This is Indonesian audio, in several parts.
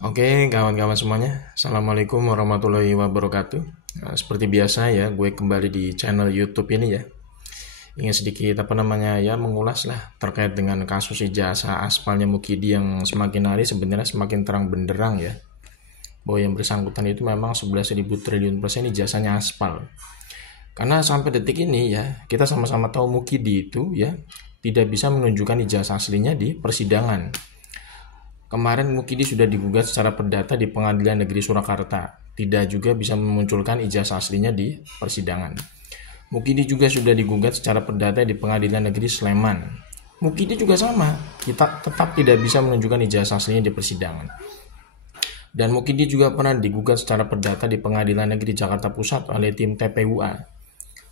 Oke, kawan-kawan semuanya, Assalamualaikum warahmatullahi wabarakatuh. Seperti biasa ya, gue kembali di channel YouTube ini ya. Ingin sedikit mengulas lah terkait dengan kasus ijazah aspalnya Mukidi yang semakin hari sebenarnya semakin terang benderang ya. Bahwa yang bersangkutan itu memang 11.000 triliun persen ijazahnya aspal. Karena sampai detik ini ya, kita sama-sama tahu Mukidi itu ya tidak bisa menunjukkan ijazah aslinya di persidangan. Kemarin Mukidi sudah digugat secara perdata di Pengadilan Negeri Surakarta, tidak juga bisa memunculkan ijazah aslinya di persidangan. Mukidi juga sudah digugat secara perdata di Pengadilan Negeri Sleman. Mukidi juga sama, kita tetap tidak bisa menunjukkan ijazah aslinya di persidangan. Dan Mukidi juga pernah digugat secara perdata di Pengadilan Negeri Jakarta Pusat oleh tim TPUA.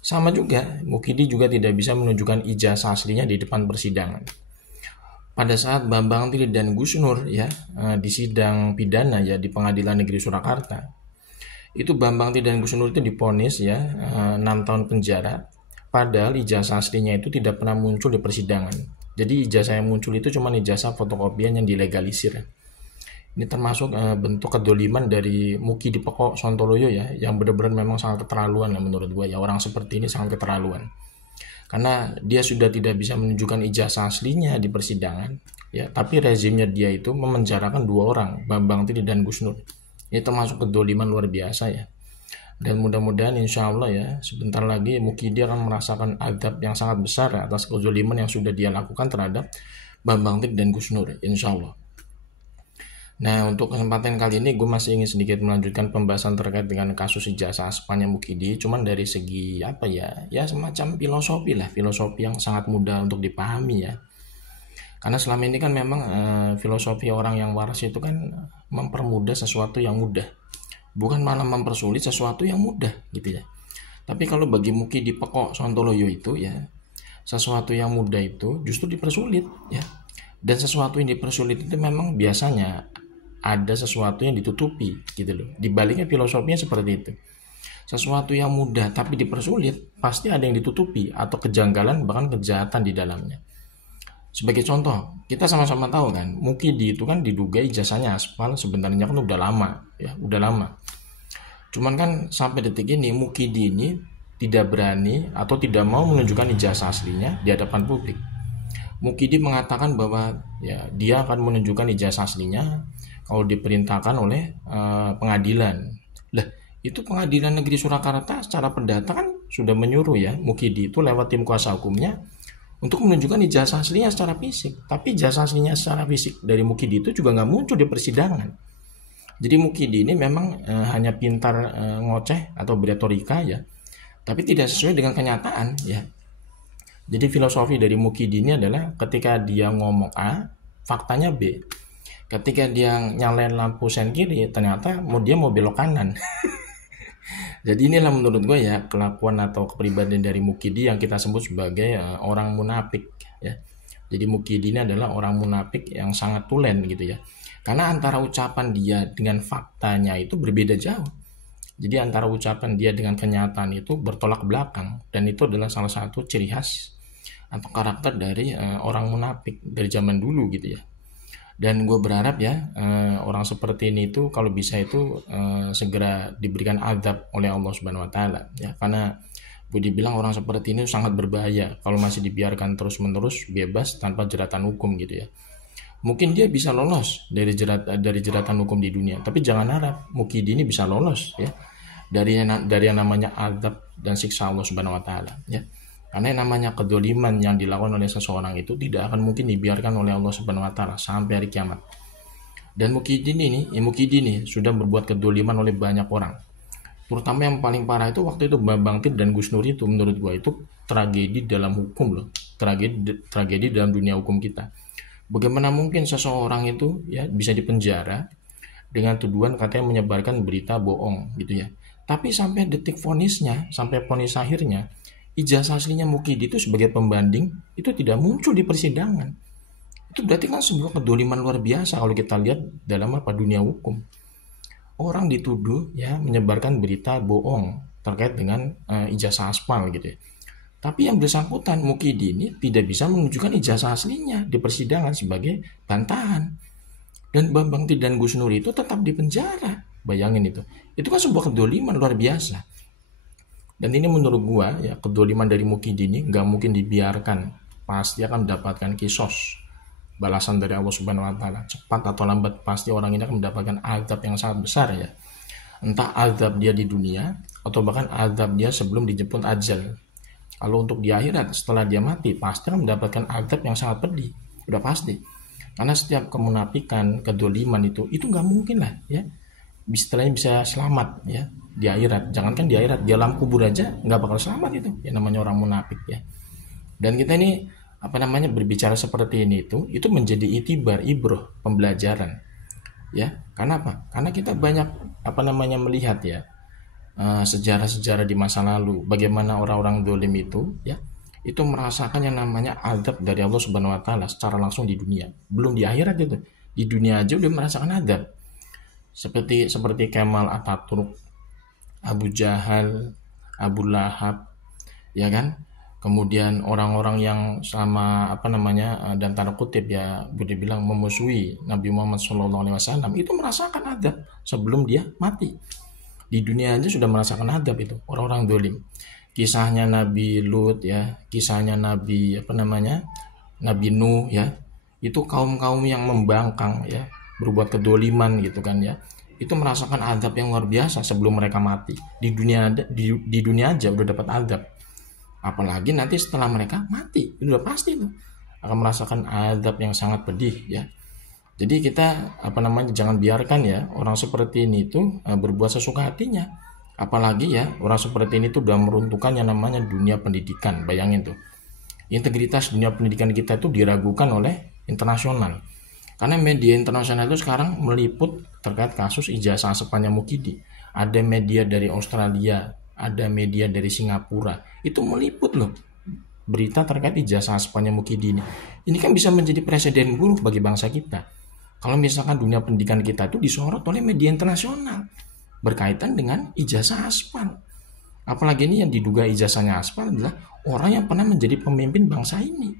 Sama juga, Mukidi juga tidak bisa menunjukkan ijazah aslinya di depan persidangan. Pada saat Bambang Tri dan Gus Nur ya di sidang pidana ya di Pengadilan Negeri Surakarta, itu Bambang Tri dan Gus Nur itu diponis ya 6 tahun penjara, padahal ijazah aslinya itu tidak pernah muncul di persidangan. Jadi ijazah yang muncul itu cuma ijazah fotokopian yang dilegalisir. Ini termasuk bentuk kedoliman dari Muki di Peko Sontoloyo ya, yang benar-benar memang sangat keterlaluan ya menurut gue ya. Orang seperti ini sangat keterlaluan. Karena dia sudah tidak bisa menunjukkan ijazah aslinya di persidangan ya, tapi rezimnya dia itu memenjarakan dua orang, Bambang Tri dan Gus Nur. Ini termasuk kedoliman luar biasa ya. Dan mudah-mudahan insya Allah ya sebentar lagi Mukidi akan merasakan adab yang sangat besar atas kedoliman yang sudah dia lakukan terhadap Bambang Tri dan Gus Nur insya Allah. Nah, untuk kesempatan kali ini gue masih ingin sedikit melanjutkan pembahasan terkait dengan kasus ijazah aspalnya Mukidi, cuman dari segi ya semacam filosofi lah, filosofi yang sangat mudah untuk dipahami ya. Karena selama ini kan memang filosofi orang yang waras itu kan mempermudah sesuatu yang mudah, bukan malah mempersulit sesuatu yang mudah gitu ya. Tapi kalau bagi Mukidi Peko Sontoloyo itu ya, sesuatu yang mudah itu justru dipersulit ya. Dan sesuatu yang dipersulit itu memang biasanya ada sesuatu yang ditutupi gitu loh. Dibaliknya filosofinya seperti itu. Sesuatu yang mudah tapi dipersulit pasti ada yang ditutupi atau kejanggalan bahkan kejahatan di dalamnya. Sebagai contoh, kita sama-sama tahu kan, Mukidi itu kan diduga ijazahnya aspal sebenarnya kan udah lama ya, udah lama. Cuman kan sampai detik ini Mukidi ini tidak berani atau tidak mau menunjukkan ijazah aslinya di hadapan publik. Mukidi mengatakan bahwa ya dia akan menunjukkan ijazah aslinya kalau diperintahkan oleh pengadilan. Lah, itu Pengadilan Negeri Surakarta secara perdata kan sudah menyuruh ya Mukidi itu lewat tim kuasa hukumnya untuk menunjukkan ijazah aslinya secara fisik. Tapi ijazah aslinya secara fisik dari Mukidi itu juga nggak muncul di persidangan. Jadi Mukidi ini memang hanya pintar ngoceh atau beretorika ya, tapi tidak sesuai dengan kenyataan ya. Jadi filosofi dari Mukidi ini adalah ketika dia ngomong A, faktanya B. Ketika dia nyalain lampu sen kiri, ternyata dia mau belok kanan. Jadi inilah menurut gue ya kelakuan atau kepribadian dari Mukidi yang kita sebut sebagai orang munafik ya. Jadi Mukidi ini adalah orang munafik yang sangat tulen gitu ya. Karena antara ucapan dia dengan faktanya itu berbeda jauh. Jadi antara ucapan dia dengan kenyataan itu bertolak belakang, dan itu adalah salah satu ciri khas atau karakter dari orang munafik dari zaman dulu gitu ya. Dan gue berharap ya orang seperti ini itu kalau bisa itu segera diberikan azab oleh Allah Subhanahu Wa Taala ya, karena gue dibilang orang seperti ini sangat berbahaya kalau masih dibiarkan terus-menerus bebas tanpa jeratan hukum gitu ya. Mungkin dia bisa lolos dari jeratan hukum di dunia, tapi jangan harap Mukidi ini bisa lolos ya dari yang namanya azab dan siksa Allah Subhanahu Wa Taala ya. Karena yang namanya kedoliman yang dilakukan oleh seseorang itu tidak akan mungkin dibiarkan oleh Allah Subhanahu Wa Taala sampai hari kiamat. Dan Mukidi ini sudah berbuat kedoliman oleh banyak orang. Terutama yang paling parah itu waktu itu Bambang Tri dan Gus Nur itu menurut gua itu tragedi dalam hukum loh. Tragedi dalam dunia hukum kita. Bagaimana mungkin seseorang itu ya bisa dipenjara dengan tuduhan katanya menyebarkan berita bohong gitu ya. Tapi sampai detik vonisnya, sampai vonis akhirnya, ijazah aslinya Mukidi itu sebagai pembanding itu tidak muncul di persidangan. Itu berarti kan sebuah kedoliman luar biasa kalau kita lihat dalam dunia hukum. Orang dituduh ya menyebarkan berita bohong terkait dengan ijazah aspal gitu ya. Tapi yang bersangkutan Mukidi ini tidak bisa menunjukkan ijazah aslinya di persidangan sebagai bantahan. Dan Bambang Tidan Gus Nur itu tetap di penjara. Bayangin itu. Itu kan sebuah kedoliman luar biasa. Dan ini menurut gua ya, kedoliman dari Mukidi ini nggak mungkin dibiarkan. Pasti akan mendapatkan kisos, balasan dari Allah Subhanahu Wa Taala. Cepat atau lambat pasti orang ini akan mendapatkan azab yang sangat besar ya. Entah azab dia di dunia atau bahkan azab dia sebelum dijemput ajal. Kalau untuk di akhirat setelah dia mati pasti akan mendapatkan azab yang sangat pedih. Udah pasti. Karena setiap kemunafikan, kedoliman itu nggak mungkin lah ya. Istilahnya bisa selamat ya di akhirat. Jangankan di akhirat, di alam kubur aja nggak bakal selamat itu. Ya namanya orang munafik ya. Dan kita ini berbicara seperti ini itu menjadi itibar, ibroh, pembelajaran. Ya, karena apa? Karena kita banyak melihat ya sejarah-sejarah di masa lalu bagaimana orang-orang dolim itu ya itu merasakan yang namanya azab dari Allah Subhanahu Wa Taala secara langsung di dunia, belum di akhirat itu, di dunia aja udah merasakan azab seperti Kemal Ataturk, Abu Jahal, Abu Lahab, ya kan? Kemudian orang-orang yang sama dan tanda kutip ya boleh bilang memusuhi Nabi Muhammad SAW itu merasakan azab sebelum dia mati. Di dunia aja sudah merasakan azab itu orang-orang dolim. Kisahnya Nabi Lut ya, kisahnya Nabi Nabi Nuh ya, itu kaum-kaum yang membangkang ya, berbuat kedoliman gitu kan ya, itu merasakan azab yang luar biasa sebelum mereka mati. Di dunia aja udah dapat azab, apalagi nanti setelah mereka mati itu udah pasti tuh akan merasakan azab yang sangat pedih ya. Jadi kita jangan biarkan ya orang seperti ini itu berbuat sesuka hatinya. Apalagi ya orang seperti ini tuh udah meruntuhkan yang namanya dunia pendidikan. Bayangin tuh, integritas dunia pendidikan kita itu diragukan oleh internasional. Karena media internasional itu sekarang meliput terkait kasus ijazah asepanya Mukidi. Ada media dari Australia, ada media dari Singapura, itu meliput loh berita terkait ijazah asepanya Mukidi ini. Ini kan bisa menjadi presiden buruk bagi bangsa kita. Kalau misalkan dunia pendidikan kita itu disorot oleh media internasional berkaitan dengan ijazah aspal. Apalagi ini yang diduga ijazahnya aspal adalah orang yang pernah menjadi pemimpin bangsa ini.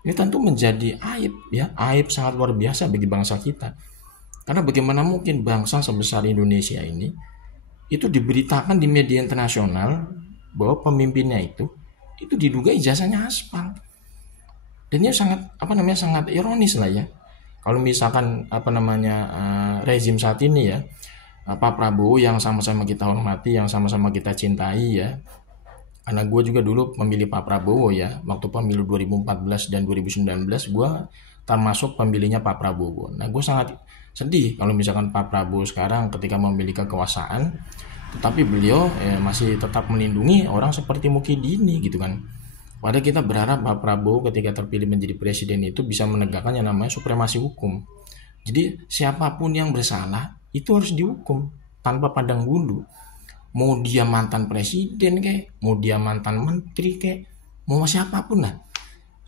Ini tentu menjadi aib ya, aib sangat luar biasa bagi bangsa kita. Karena bagaimana mungkin bangsa sebesar Indonesia ini itu diberitakan di media internasional bahwa pemimpinnya itu diduga ijazahnya aspal. Dan ini sangat sangat ironis lah ya. Kalau misalkan rezim saat ini ya, Pak Prabowo yang sama-sama kita hormati, yang sama-sama kita cintai ya. Karena gue juga dulu memilih Pak Prabowo ya, waktu pemilu 2014 dan 2019 gue termasuk pemilihnya Pak Prabowo. Nah gue sangat sedih kalau misalkan Pak Prabowo sekarang ketika memiliki kekuasaan, tetapi beliau masih tetap melindungi orang seperti Mukidi ini gitu kan. Padahal kita berharap Pak Prabowo ketika terpilih menjadi presiden itu bisa menegakkan yang namanya supremasi hukum. Jadi siapapun yang bersalah itu harus dihukum tanpa pandang bulu. Mau dia mantan presiden kek, mau dia mantan menteri kek, mau siapapun lah.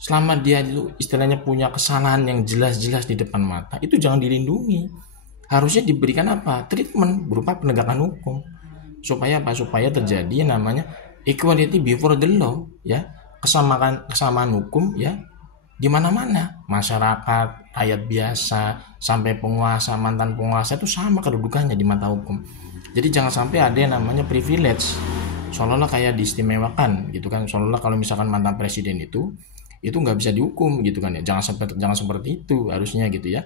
Selama dia itu istilahnya punya kesalahan yang jelas-jelas di depan mata, itu jangan dilindungi. Harusnya diberikan treatment berupa penegakan hukum. Supaya supaya terjadi yang namanya equality before the law ya. Kesamaan hukum ya di mana-mana, masyarakat, rakyat biasa, sampai penguasa, mantan penguasa itu sama kedudukannya di mata hukum. Jadi jangan sampai ada yang namanya privilege, seolah-olah kayak diistimewakan gitu kan, seolah-olah kalau misalkan mantan presiden itu nggak bisa dihukum gitu kan ya. Jangan seperti itu harusnya gitu ya.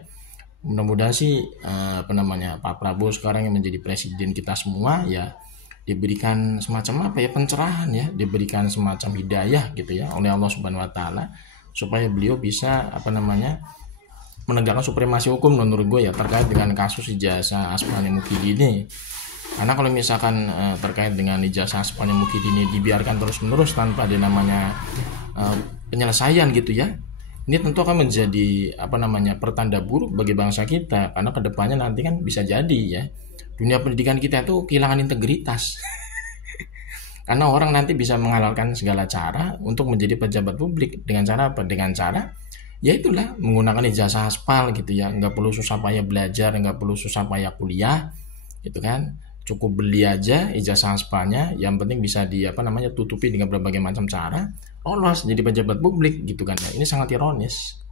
Mudah-mudahan sih Pak Prabowo sekarang yang menjadi presiden kita semua ya diberikan semacam pencerahan ya, diberikan semacam hidayah gitu ya oleh Allah Subhanahu Wa Taala supaya beliau bisa menegakkan supremasi hukum menurut gue ya terkait dengan kasus ijazah asepnya Mukidi ini. Karena kalau misalkan terkait dengan ijazah asepnya Mukidi ini dibiarkan terus-menerus tanpa ada namanya penyelesaian gitu ya, ini tentu akan menjadi pertanda buruk bagi bangsa kita, karena kedepannya nanti kan bisa jadi ya dunia pendidikan kita itu kehilangan integritas. Karena orang nanti bisa menghalalkan segala cara untuk menjadi pejabat publik dengan cara apa? Dengan cara ya itulah menggunakan ijazah aspal gitu ya, nggak perlu susah payah belajar, nggak perlu susah payah kuliah gitu kan, cukup beli aja ijazah aspalnya, yang penting bisa tutupi dengan berbagai macam cara, lolos jadi pejabat publik gitu kan ya. Ini sangat ironis.